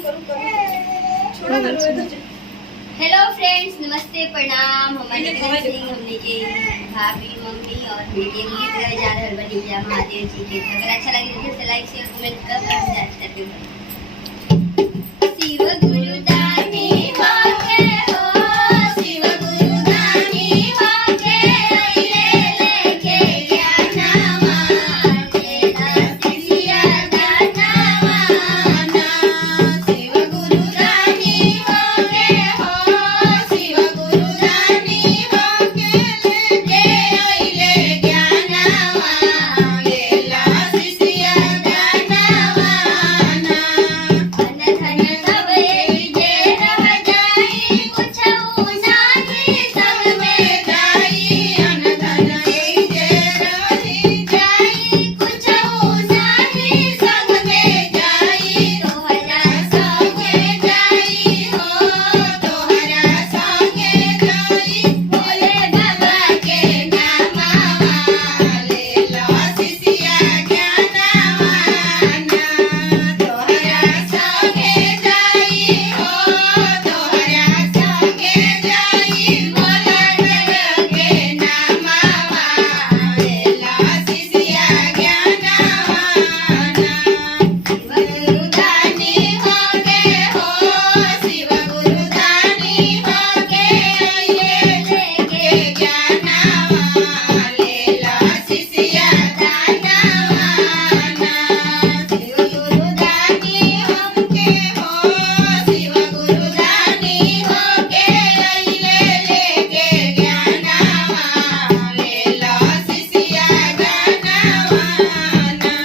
Hello friends, नमस्ते, प्रणाम। हमारे हमने के भाभी, मम्मी और बेटे गीत गाए जा रहे बनी जा महादेव जी के। अगर अच्छा लगे तो लाइक शेयर कमेंट कर शिव गुरु दानी होके हो, शिव गुरु दानी होके लेके ज्ञानवा तेरा सिसिया दानवा ना। शिव गुरु दानी होके हो, शिव गुरु दानी होके लेके ज्ञानवा तेरा सिसिया दानवा ना। धन सब जे रह जाई कुछऊ नाही संग में जाई। अन धन जे रह जाई कुछऊ नाही संग में जाई। तोहरा संगे जाई हो, तोहरा संगे जाई। भोले बाबा के नामवा लेला सिसिया ज्ञानवा ना। तोहरा संगे जाई हो, तोहरा संगे जाई। भोला बाबा के नामवा लेला सिसिया ज्ञानवा ना। शिव गुरु दानी होके हो, शिव गुरु दानी होके लेके ज्ञानवा लेला सिसिया दानवा ना। शिव गुरु दानी होके हो, शिव गुरु दानी होके लेके ज्ञानवा लेला सिसिया दानवा ना।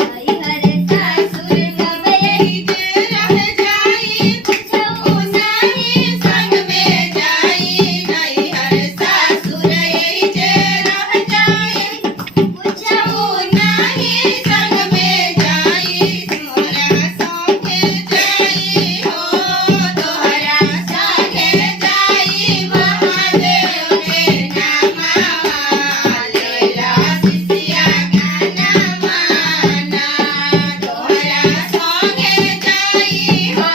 नहीं हरे सासुर सब यही जे रह जाई कुछऊ नाही संग में जाई। नहीं हरे सासुर यही जे रह जाई कुछऊ नाही संग में जाई। तोहरा संगे जाई हो, तोहरा संगे जाई। महादेव के नामवा लेला सिसिया ज्ञानवा ना। तोहरा संगे जाई हो,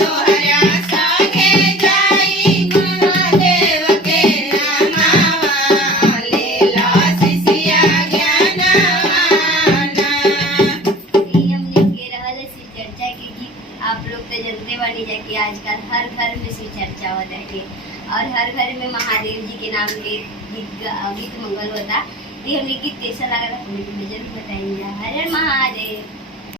तोहरा संगे जाई। महादेव के नामवा लेला सिसिया ज्ञानवा ना। हमने के रहल शिव चर्चा के गीत आप लोग तो जानते बानी जा कि आजकल हर घर में शिव चर्चा होता है और हर घर में महादेव जी के नाम के गीत मंगल होता। ये हमने गीत कैसा लगा था कमेंट में जरूर बताइए। हर हर महादेव।